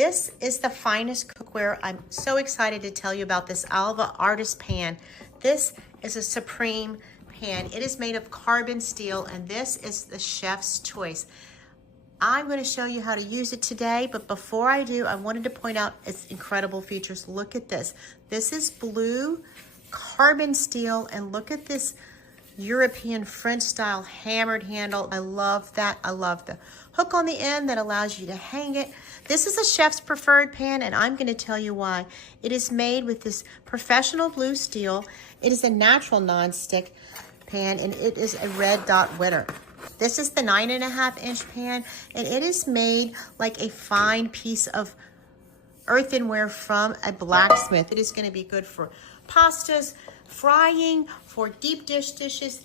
This is the finest cookware. I'm so excited to tell you about this Alva Artist pan. This is a supreme pan. It is made of carbon steel, and this is the chef's choice. I'm going to show you how to use it today, but before I do, I wanted to point out its incredible features. Look at this. This is blue carbon steel, and look at this European French style hammered handle. I love that. I love the hook on the end that allows you to hang it. This is a chef's preferred pan, and I'm going to tell you why. It is made with this professional blue steel. It is a natural non-stick pan, and it is a red dot winner. This is the 9.5-inch pan, and it is made like a fine piece of earthenware from a blacksmith. It is going to be good for pastas, frying, for deep dish dishes.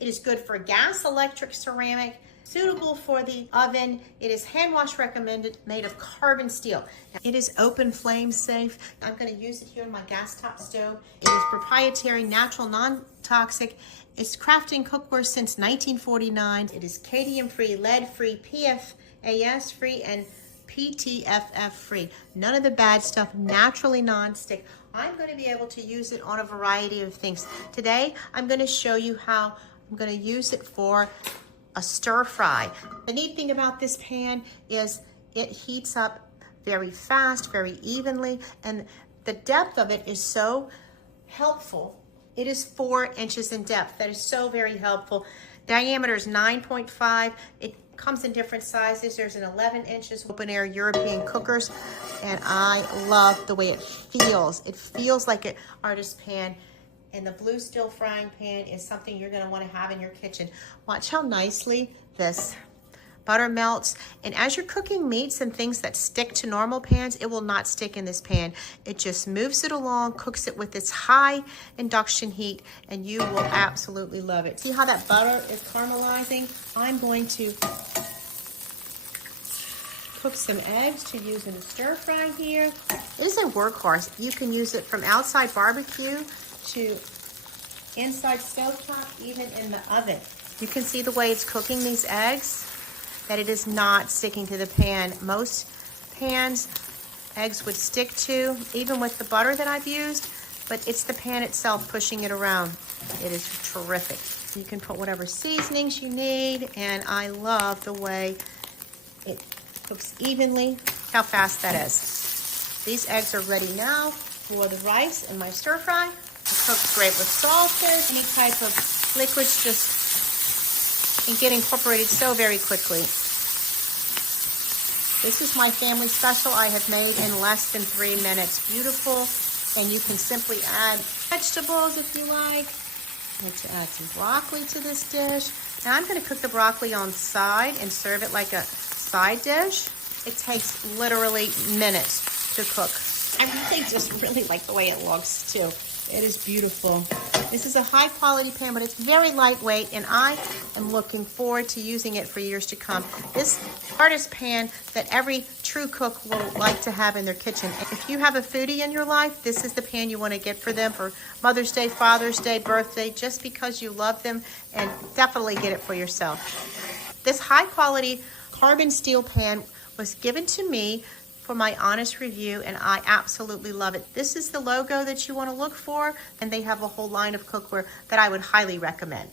It is good for gas, electric, ceramic, suitable for the oven. It is hand wash recommended, made of carbon steel. It is open flame safe. I'm going to use it here on my gas top stove. It is proprietary, natural, non-toxic. It's crafting cookware since 1949. It is cadmium-free, lead-free, PFAS-Free, and PFAS-Free. None of the bad stuff, naturally non-stick. I'm going to be able to use it on a variety of things. Today, I'm going to show you how I'm going to use it for a stir fry. The neat thing about this pan is it heats up very fast, very evenly, and the depth of it is so helpful. It is 4 inches in depth. That is so very helpful. Diameter is 9.5. It comes in different sizes. There's an 11 inches open air European cookers, and I love the way it feels. It feels like an artist pan, and the blue steel frying pan is something you're gonna wanna have in your kitchen. Watch how nicely this butter melts, and as you're cooking meats and things that stick to normal pans, it will not stick in this pan. It just moves it along, cooks it with its high induction heat, and you will absolutely love it. See how that butter is caramelizing? I'm going to cook some eggs to use in a stir fry here. It is a workhorse. You can use it from outside barbecue to inside stovetop, even in the oven. You can see the way it's cooking these eggs, that it is not sticking to the pan. Most pans, eggs would stick to, even with the butter that I've used, but it's the pan itself pushing it around. It is terrific. You can put whatever seasonings you need, and I love the way it cooks evenly. How fast that is. These eggs are ready now for the rice in my stir fry. It cooks great with saltfish, any type of liquids, just and get incorporated so very quickly. This is my family special I have made in less than 3 minutes. Beautiful, and you can simply add vegetables if you like. I'm going to add some broccoli to this dish. Now I'm going to cook the broccoli on the side and serve it like a side dish. It takes literally minutes to cook. I really like the way it looks too. It is beautiful. This is a high quality pan, but it's very lightweight, and I am looking forward to using it for years to come. This artist pan that every true cook will like to have in their kitchen. If you have a foodie in your life, this is the pan you want to get for them for Mother's Day, Father's Day, birthday, just because you love them, and definitely get it for yourself. This high quality carbon steel pan was given to me for my honest review, and I absolutely love it. This is the logo that you want to look for, and they have a whole line of cookware that I would highly recommend.